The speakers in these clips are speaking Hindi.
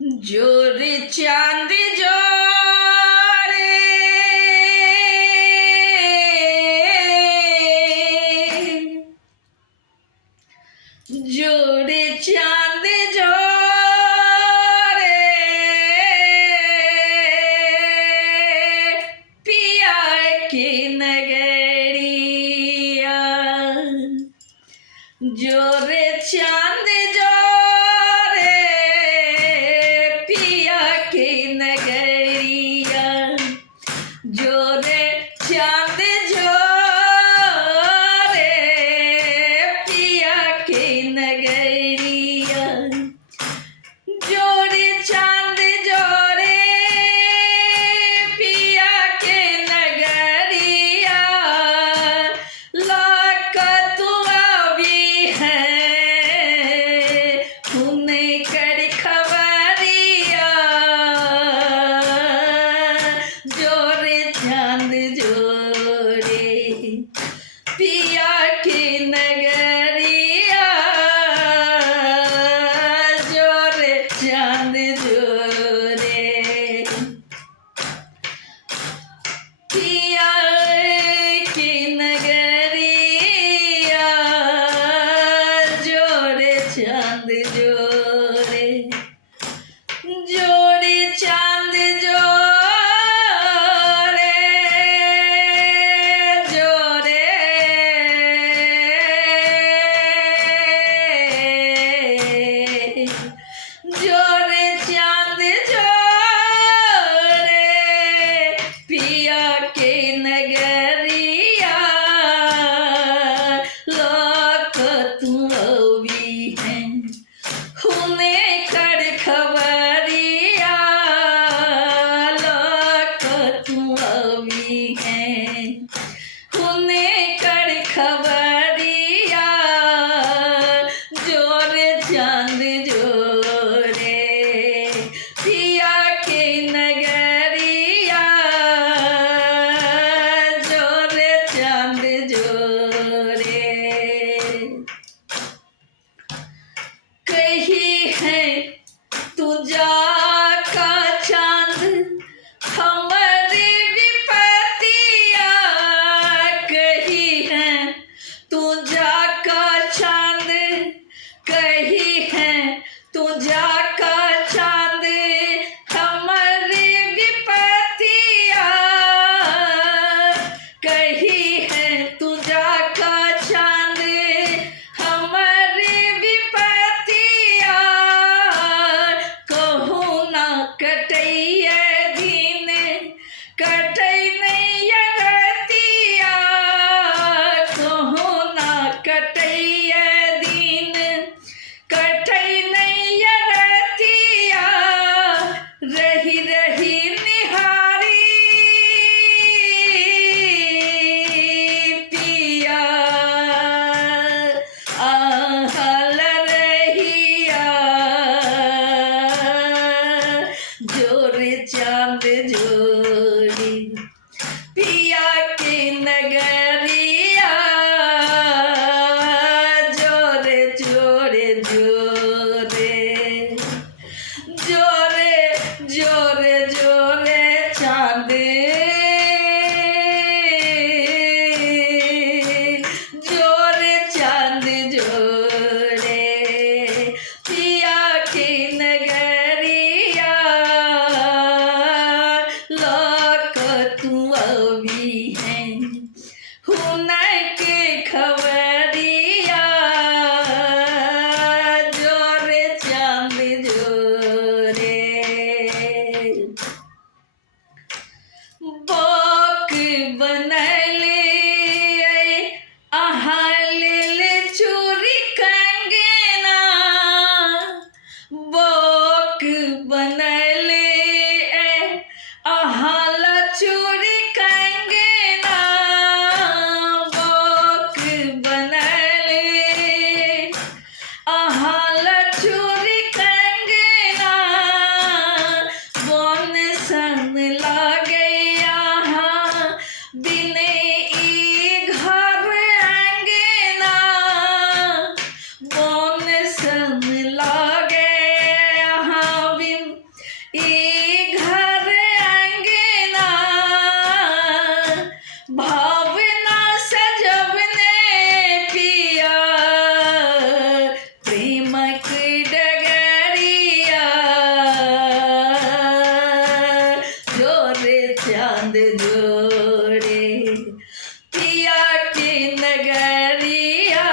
जोरे चांद जोरे जोरे चांद जोरे पिया की नगरिया जोरे चांद जोरे पिया की नगरिया जोरे चांद जोरे पिया की नगरिया जोरे चांद जोरे पिया के नगरिया लाख तू भी है उन्हें कर खबरिया जोरे चांद जोरे पिया की नगरिया जोरे चांद जोरे पिया की नगरिया जोरे चांद जोरे जोरे चांद जोरे जोरे जोरे चांद जोरे पिया के नगरिया लाख तू भी है उन्हें कर खबरिया लाख तू भी है उन्हें कर खबरिया जोरे चांद जोरे पिया के नगरिया जोरे चांद जोरे कही है तुझा का चांद हमारी विपतिया कही है तुझा का चांद कही है तुझा का चांद हमारी विपतिया कही है तुझा का चांद हमारी विपतिया कहूँ ना कटैया दिन कटै नहीं रतिया कहूँ ना कटैया दिन कटै नहीं रतिया रही रही निहारी पिया आहल रहिया जोरे चांद जोड़ी पिया के नगरिया जोरे जोरे जोरे जोरे जोरे जोरे चांद जोरे चांद जोरे पिया के नगरिया लाख तू भी है हुनर के खबरिया जोरे चांद जोरे बोक बनले ले चूरी कंगना बोक बनले अहल चूरी कंगना बोक बनले अहल चूरी कंगना बन सन लागे यहाँ बिने ई घर अंगना बन सन लागे यहाँ बिन चांद जोड़े पिया की नगरिया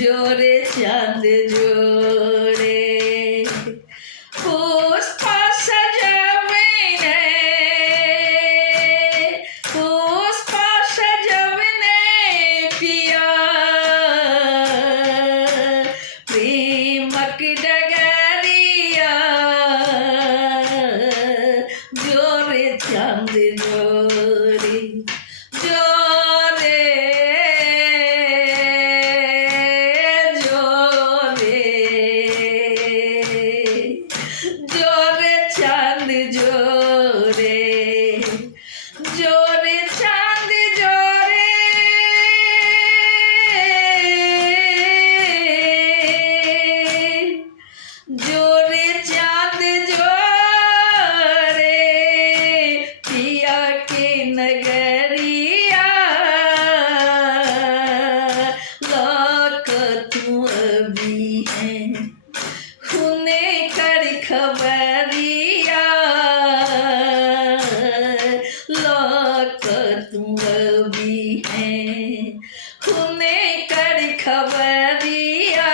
जोड़े चांद जोड़े पुष्पा सजवने पुष्पा सजवने पिया प्रेमक डगरिया जोरे चांद जोड़े जोरे जोरे जोरे चांद जोड़े जोरे चांद जोड़े जोरे चांद जोड़े पिया के नगरिया लौक तू अभी है खूने कर खबरिया लौक तू अभी है खूने कर खबरिया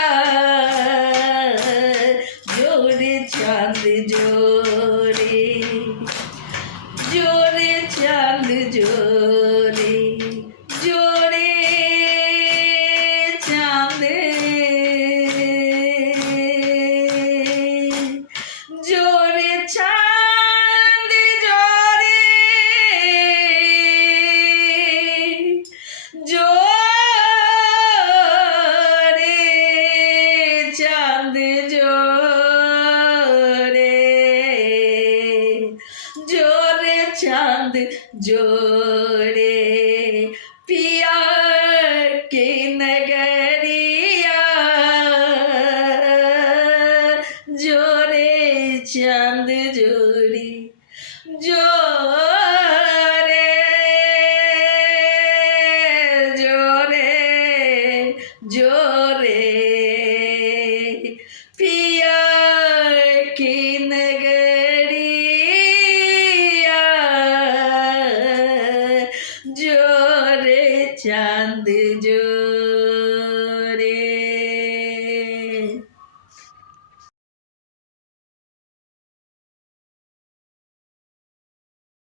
जोड़े चांद जोड़े जोड़े चांद जोड़े जोड़े चांद जोड़े चांद जोड़े जोड़े चांद जोड़े जोड़े चांद जोड़े पिया के नगरिया जोड़े चांद जोड़े जोड़े जोड़े जोड़े पिया की नगरिया जोड़े चांद जो